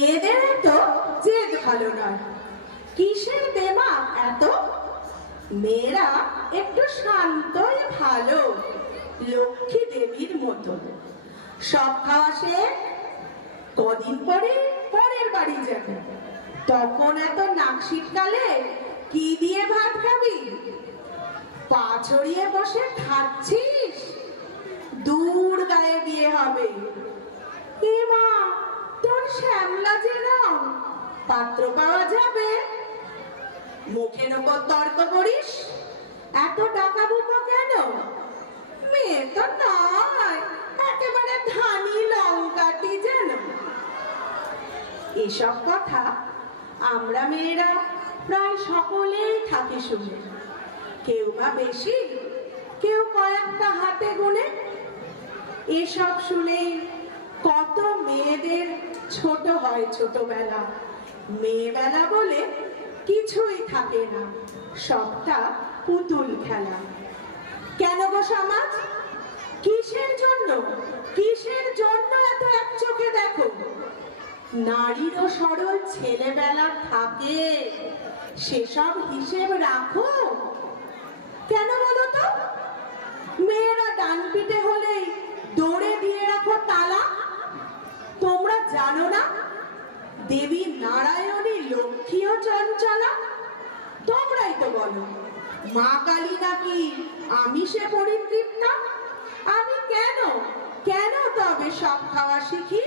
মেয়েদের তো জেদ ভালো নয়। কিসের দেমাগ এত? মেয়েরা একটু শান্তই ভালো, লক্ষ্মী দেবীর মতো। সব খাওয়া শেষ, কদিন পরে পরের বাড়ি যাবে। তখন এত নাক শীতকালে কি দিয়ে ভাত খাবি? পা ছড়িয়ে বসে খাচ্ছিস? দূর গায়ে বিয়ে হবে। এ মা, তোর শ্যামলা যে রং, পাত্র পাওয়া যাবে? মুখের ওপর তর্ক করিস, এত টাকা বুকো কেন? মেয়ে তো নয়, একেবারে ধানি লঙ্কাটি যেন। এসব কথা আমরা মেয়েরা প্রায় সকলেই থাকি শুনে, কেউ বা বেশি, কেউ কয়েকটা হাতে গুনে। এসব শুনে কত মেয়েদের ছোট হয় ছোটবেলা। মেয়েবেলা বলে কিছুই থাকে না, সবটা পুতুল খেলা। কেন গো সমাজ, কিসের জন্য এত এক চোখে দেখো? নারীর ও সরল ছেলেবেলা থাকে, সেসব হিসেব রাখো। কেন বলো তো? মেয়েরা ডান পিটে হলেই দৌড়ে দিয়ে রাখো তালা। তোমরা জানো না দেবী নারায়ণী লক্ষ্মী ও চঞ্চলা? তোমরাই তো বলো মা কালী নাকি আমিষে পরিতৃপ্তা। আমি কেন তবে সব খাওয়া শিখি,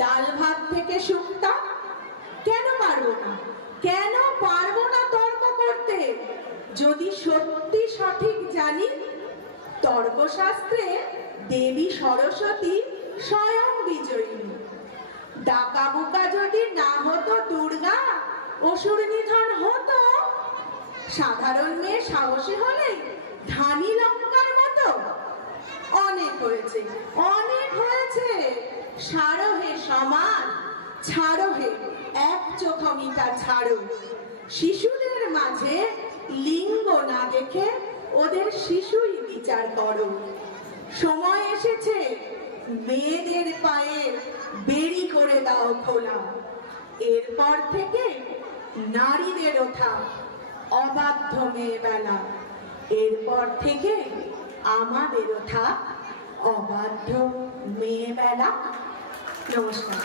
ডাল ভাত থেকে শুক্তা? কেন পারবো না তর্ক করতে, যদি সত্যি সঠিক জানি? তর্কশাস্ত্রে দেবী সরস্বতী স্বয়ং বিজয়িনী। ডাকা বুকা যদি না হতো দুর্গা, অসুর নিধন হতো। সাধারণ মেয়ে সাহসী হলে ধানি লঙ্কার মতো। অনেক হয়েছে। সারো হে সমান, ছাড়ো হে এক চোখমিটা ছাড়ো। শিশুদের মাঝে লিঙ্গ না দেখে ওদের শিশুই বিচার করো। সময় এসেছে মেয়েদের পায়ে বেরি করে দাও খোলা। এরপর থেকে নারীদের ওঠা অবাধ্য মেয়েবেলা। এরপর থেকে আমাদের ওঠা অবাধ্য মেয়েবেলা। নমস্কার।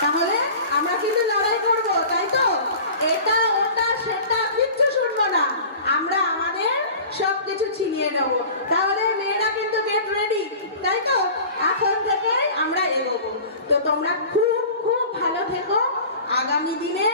তাহলে আমরা কিন্তু লড়াই করবো, তাই তো? এটা ওটা সেটা কিচ্ছু শুনবো না, আমরা আমাদের সবকিছু ছিনিয়ে নেবো। তাহলে মেয়েরা কিন্তু গেট রেডি, তাই তো? এখন থেকে আমরা এগোবো। তো তোমরা খুব ভালো থেকো। আগামী দিনে